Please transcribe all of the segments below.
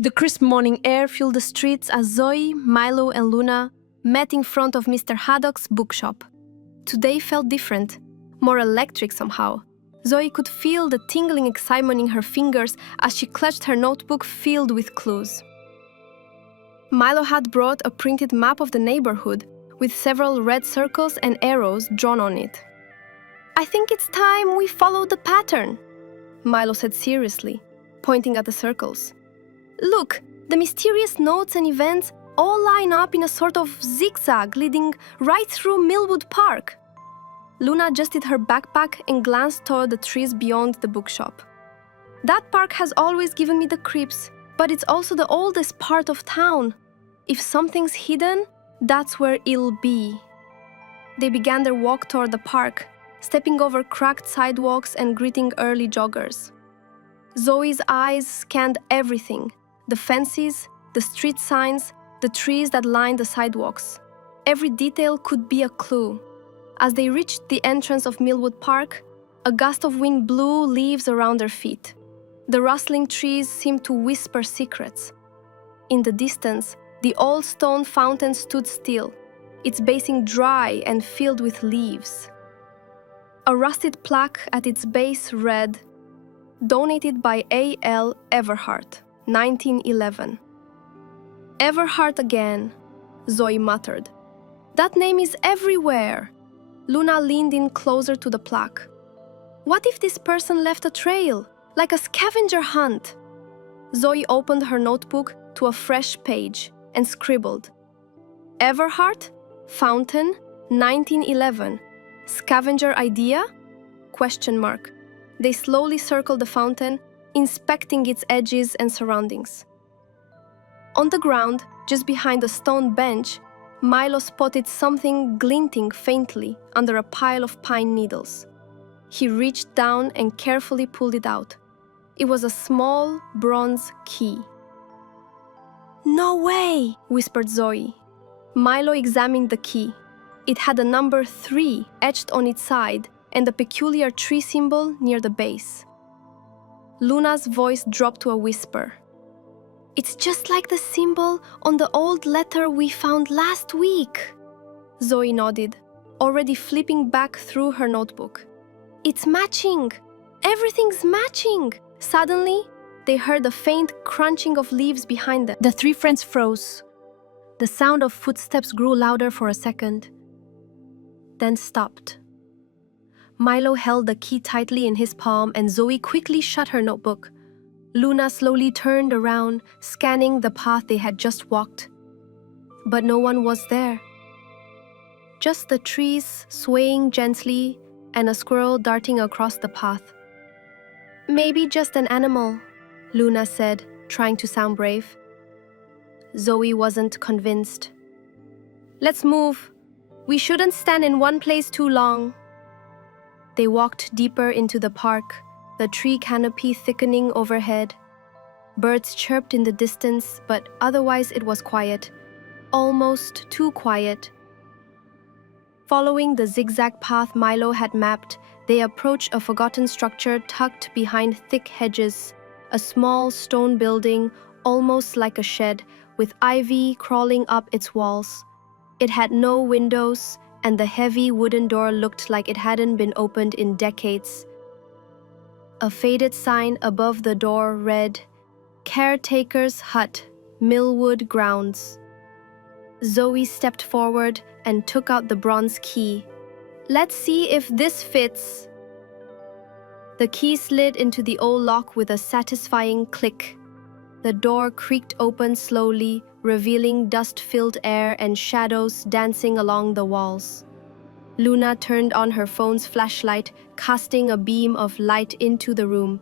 The crisp morning air filled the streets as Zoe, Milo, and Luna met in front of Mr. Haddock's bookshop. Today felt different, more electric somehow. Zoe could feel the tingling excitement in her fingers as she clutched her notebook filled with clues. Milo had brought a printed map of the neighborhood with several red circles and arrows drawn on it. "I think it's time we follow the pattern," Milo said seriously, pointing at the circles. "Look, the mysterious notes and events all line up in a sort of zigzag leading right through Millwood Park." Luna adjusted her backpack and glanced toward the trees beyond the bookshop. "That park has always given me the creeps, but it's also the oldest part of town. If something's hidden, that's where it'll be." They began their walk toward the park, stepping over cracked sidewalks and greeting early joggers. Zoe's eyes scanned everything: the fences, the street signs, the trees that lined the sidewalks. Every detail could be a clue. As they reached the entrance of Millwood Park, a gust of wind blew leaves around their feet. The rustling trees seemed to whisper secrets. In the distance, the old stone fountain stood still, its basin dry and filled with leaves. A rusted plaque at its base read, "Donated by A.L. Everhart, 1911. "Everhart again," Zoe muttered. "That name is everywhere." Luna leaned in closer to the plaque. "What if this person left a trail, like a scavenger hunt?" Zoe opened her notebook to a fresh page and scribbled, "Everhart, Fountain, 1911. Scavenger idea? Question mark. They slowly circled the fountain, inspecting its edges and surroundings. On the ground, just behind a stone bench, Milo spotted something glinting faintly under a pile of pine needles. He reached down and carefully pulled it out. It was a small bronze key. "No way!" whispered Zoe. Milo examined the key. It had a number 3 etched on its side and a peculiar tree symbol near the base. Luna's voice dropped to a whisper. "It's just like the symbol on the old letter we found last week." Zoe nodded, already flipping back through her notebook. "It's matching! Everything's matching!" Suddenly, they heard a faint crunching of leaves behind them. The 3 friends froze. The sound of footsteps grew louder for a second, then stopped. Milo held the key tightly in his palm and Zoe quickly shut her notebook. Luna slowly turned around, scanning the path they had just walked. But no one was there. Just the trees swaying gently and a squirrel darting across the path. "Maybe just an animal," Luna said, trying to sound brave. Zoe wasn't convinced. "Let's move. We shouldn't stand in one place too long." They walked deeper into the park, the tree canopy thickening overhead. Birds chirped in the distance, but otherwise it was quiet, almost too quiet. Following the zigzag path Milo had mapped, they approached a forgotten structure tucked behind thick hedges, a small stone building, almost like a shed, with ivy crawling up its walls. It had no windows, and the heavy wooden door looked like it hadn't been opened in decades. A faded sign above the door read, "Caretaker's Hut, Millwood Grounds." Zoe stepped forward and took out the bronze key. "Let's see if this fits." The key slid into the old lock with a satisfying click. The door creaked open slowly, revealing dust-filled air and shadows dancing along the walls. Luna turned on her phone's flashlight, casting a beam of light into the room.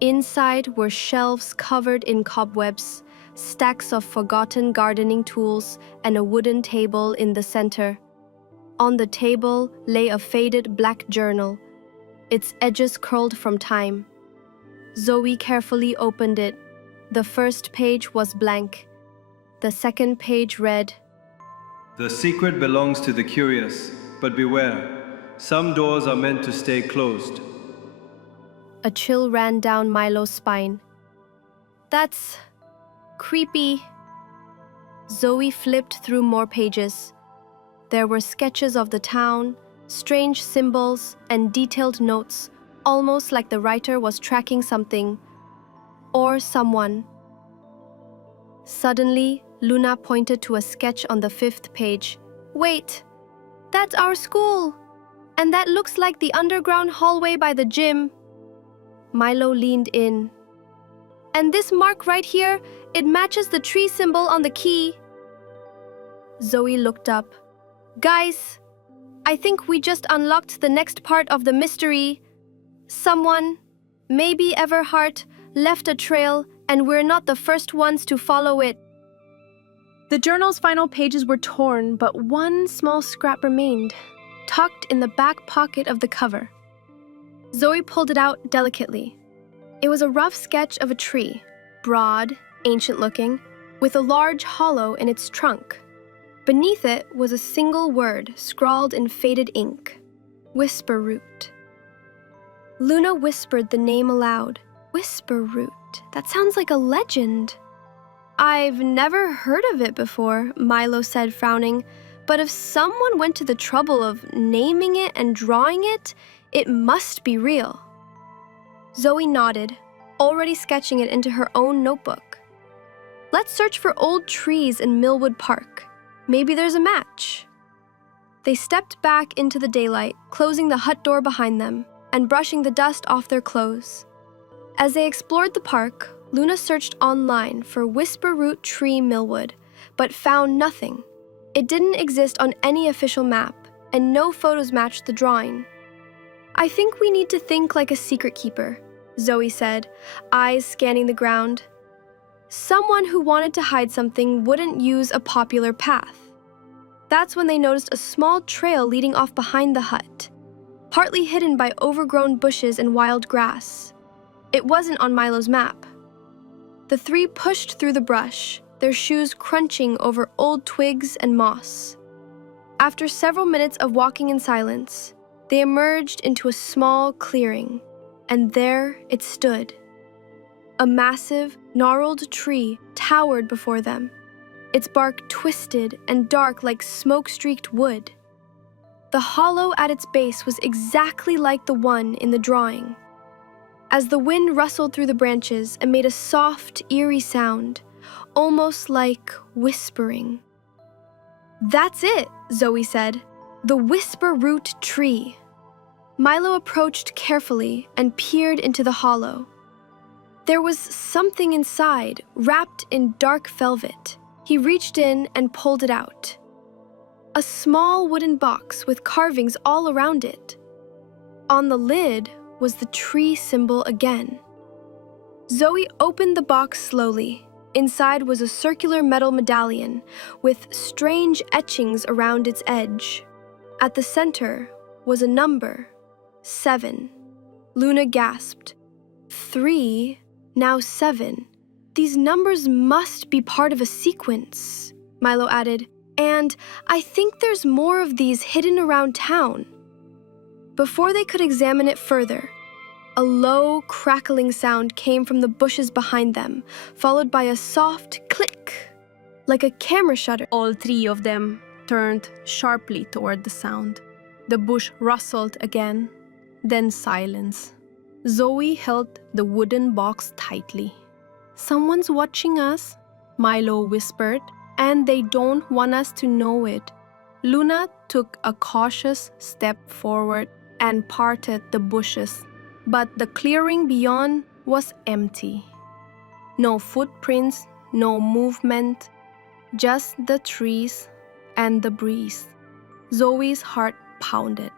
Inside were shelves covered in cobwebs, stacks of forgotten gardening tools, and a wooden table in the center. On the table lay a faded black journal, its edges curled from time. Zoe carefully opened it. The first page was blank. The second page read, "The secret belongs to the curious, but beware. Some doors are meant to stay closed." A chill ran down Milo's spine. That's creepy. Zoe flipped through more pages. There were sketches of the town, strange symbols, and detailed notes, almost like the writer was tracking something or someone. Suddenly, Luna pointed to a sketch on the 5th page. Wait, that's our school! And that looks like the underground hallway by the gym. Milo leaned in. And this mark right here, it matches the tree symbol on the key. Zoe looked up. Guys, I think we just unlocked the next part of the mystery. Someone, maybe Everhart, left a trail, and we're not the first ones to follow it. The journal's final pages were torn, but one small scrap remained, tucked in the back pocket of the cover. Zoe pulled it out delicately. It was a rough sketch of a tree, broad, ancient-looking, with a large hollow in its trunk. Beneath it was a single word scrawled in faded ink, Whisper Root. Luna whispered the name aloud. Whisper Root. That sounds like a legend. I've never heard of it before, Milo said, frowning, but if someone went to the trouble of naming it and drawing it, it must be real. Zoe nodded, already sketching it into her own notebook. Let's search for old trees in Millwood Park. Maybe there's a match. They stepped back into the daylight, closing the hut door behind them and brushing the dust off their clothes. As they explored the park, Luna searched online for Whisper Root Tree Millwood, but found nothing. It didn't exist on any official map, and no photos matched the drawing. I think we need to think like a secret keeper, Zoe said, eyes scanning the ground. Someone who wanted to hide something wouldn't use a popular path. That's when they noticed a small trail leading off behind the hut, partly hidden by overgrown bushes and wild grass. It wasn't on Milo's map. The three pushed through the brush, their shoes crunching over old twigs and moss. After several minutes of walking in silence, they emerged into a small clearing, and there it stood. A massive, gnarled tree towered before them, its bark twisted and dark like smoke-streaked wood. The hollow at its base was exactly like the one in the drawing. As the wind rustled through the branches and made a soft, eerie sound, almost like whispering. That's it, Zoe said. The Whisper Root tree. Milo approached carefully and peered into the hollow. There was something inside, wrapped in dark velvet. He reached in and pulled it out. A small wooden box with carvings all around it. On the lid was the tree symbol again. Zoe opened the box slowly. Inside was a circular metal medallion with strange etchings around its edge. At the center was a number, 7. Luna gasped. 3, now 7. These numbers must be part of a sequence, Milo added. And I think there's more of these hidden around town. Before they could examine it further, a low, crackling sound came from the bushes behind them, followed by a soft click, like a camera shutter. All three of them turned sharply toward the sound. The bush rustled again, then silence. Zoe held the wooden box tightly. Someone's watching us, Milo whispered, and they don't want us to know it. Luna took a cautious step forward and parted the bushes, but the clearing beyond was empty. No footprints, no movement, just the trees and the breeze. Zoe's heart pounded.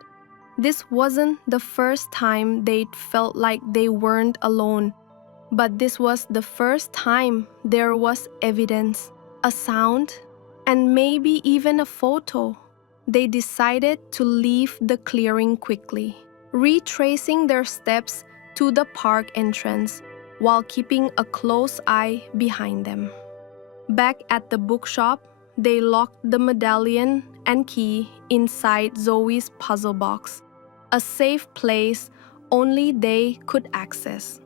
This wasn't the first time they'd felt like they weren't alone, but this was the first time there was evidence, a sound, and maybe even a photo. They decided to leave the clearing quickly, retracing their steps to the park entrance while keeping a close eye behind them. Back at the bookshop, they locked the medallion and key inside Zoe's puzzle box, a safe place only they could access.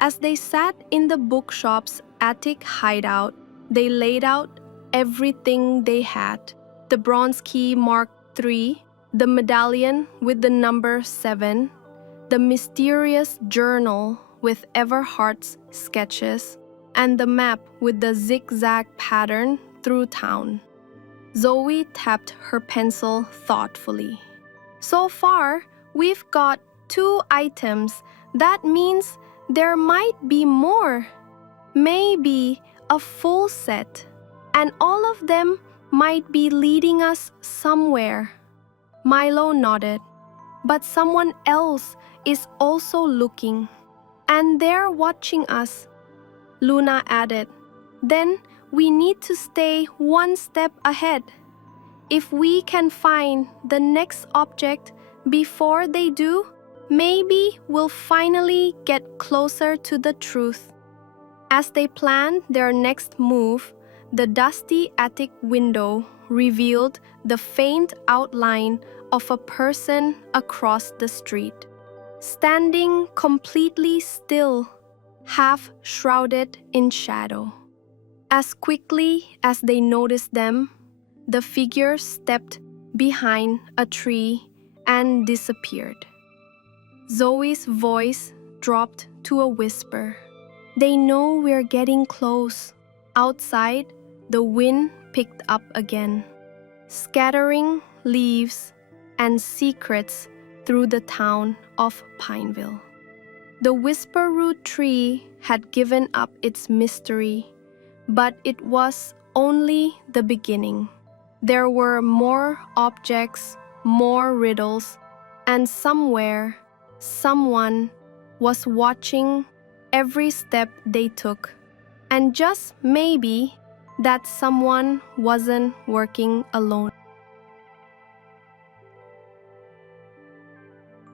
As they sat in the bookshop's attic hideout, they laid out everything they had: the bronze key marked 3, the medallion with the number 7, the mysterious journal with Everhart's sketches, and the map with the zigzag pattern through town. Zoe tapped her pencil thoughtfully. So far, we've got 2 items. That means there might be more. Maybe a full set. And all of them might be leading us somewhere. Milo nodded. But someone else is also looking. And they're watching us, Luna added. Then we need to stay one step ahead. If we can find the next object before they do, maybe we'll finally get closer to the truth. As they planned their next move, the dusty attic window revealed the faint outline of a person across the street, standing completely still, half shrouded in shadow. As quickly as they noticed them, the figure stepped behind a tree and disappeared. Zoe's voice dropped to a whisper. They know we're getting close. Outside, the wind picked up again, scattering leaves and secrets through the town of Pineville. The whisper root tree had given up its mystery, but it was only the beginning. There were more objects, more riddles, and somewhere, someone was watching every step they took. And just maybe, that someone wasn't working alone.